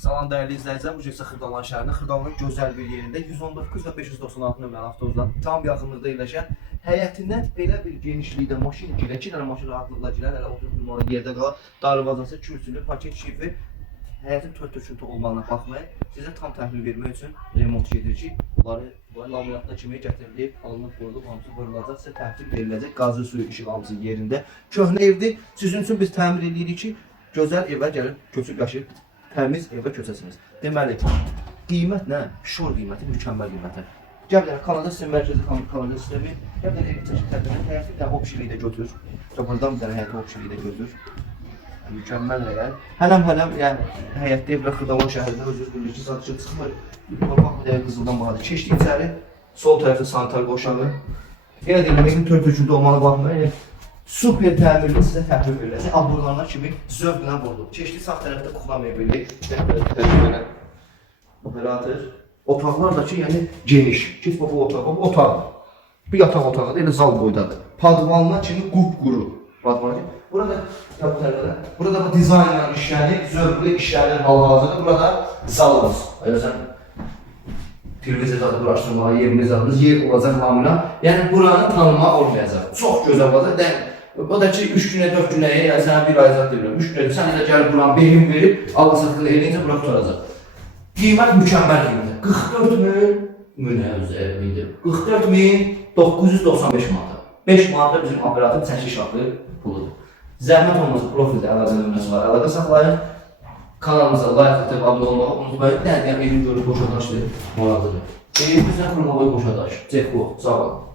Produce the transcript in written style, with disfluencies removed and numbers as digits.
Salam dəyərli izləyicilər, bu isə Xırdalan şəhərində, Xırdalanın gözəl bir yerində 119 və 596 nömrəli avtobusdan tam yaxınlıqda yerləşən, həyətindən belə bir genişlikdə maşın girər, 2 dənə maşın rahatlıqla girər, hələ 30 numara yerdə qalar, darvazası, kürsülü, paket şifi, həyətin tört-töküntü olmağına baxmayın, sizə tam təhvil vermək üçün remont gedir ki, bunları laminatda kimi gətirilib, alınıb, qoyulub, hamısı vurulacaq, sizə təhvil veriləcək, qazı, suyu, işıq hamısı yerində. Köhnə evdir, sizin üçün biz təmir edirik ki, gözəl evə gəlin, köçüb yaşayıb, təmiz evə köçəsiniz. Deməli, qiymət nə? Şor qiyməti, mükəmməl qiymətə. Gəl bir dənə, kanalda sizin mərkəzi kanalda sistemi, gəl bir dənə evi çəkib tərəfdən, həyəti bir dənə opşiliyi də götür. Buradan bir dənə həyəti opşiliyi də götür. Mükəmməl həyət. Hələm, yəni həyətdə evlə Xırdalan şəhərində özünüz bilirsiniz ki, satışa çıxmır. Bax, bir dənə qızıldan bahadır. Keçdik içəri, sol tərəfdə sanitar qoşağı. Yenə deyim, evin tört-töküntü olmalı baxmayın. Super təmirli sizə təhvil veriləcək. Aburalarına kimi zövqlə vurdu. Keçdik sağ tərəfdə kukla mebeli, tərəfdə operator. Otaqlar da ki, yəni geniş. Keç bu otaq. Bir yataq otağı da elə zal boydadır. Padvanlar kimi qupquru. Burada bu tərəfdə, burada bu dizaynla işlənir, zövqlü işlənir hal-hazırda. Burada zalımız. Sən televizorda quraşdırmağa yeriniz aldınız, yer olacaq lamina. Yəni buranı tanımaq olmayacaq. Çox gözəl olacaq. O da ki 3 günə 4 günə, yəni sənə bir ay zat deyirəm. 3 günə sən də gəlib buranı beyin verib, Allah-satqılı eləyincə bura tutaracaq. Qiymət mükəmməl qiymətdir. 44.995 manat. 5 manat bizim operatın çəkiş haqqı puludur. Zəhmət olmasa profildə əlaqə nömrəsi var. Əlaqə saxlayın. Kanalımıza like atıb abunə olmağı unutmayın. Bir dənə evin görüb boşadaşdır. Maraqlıdır. Evimizdən kurmağı boşadaş. Ceko, sağ olun.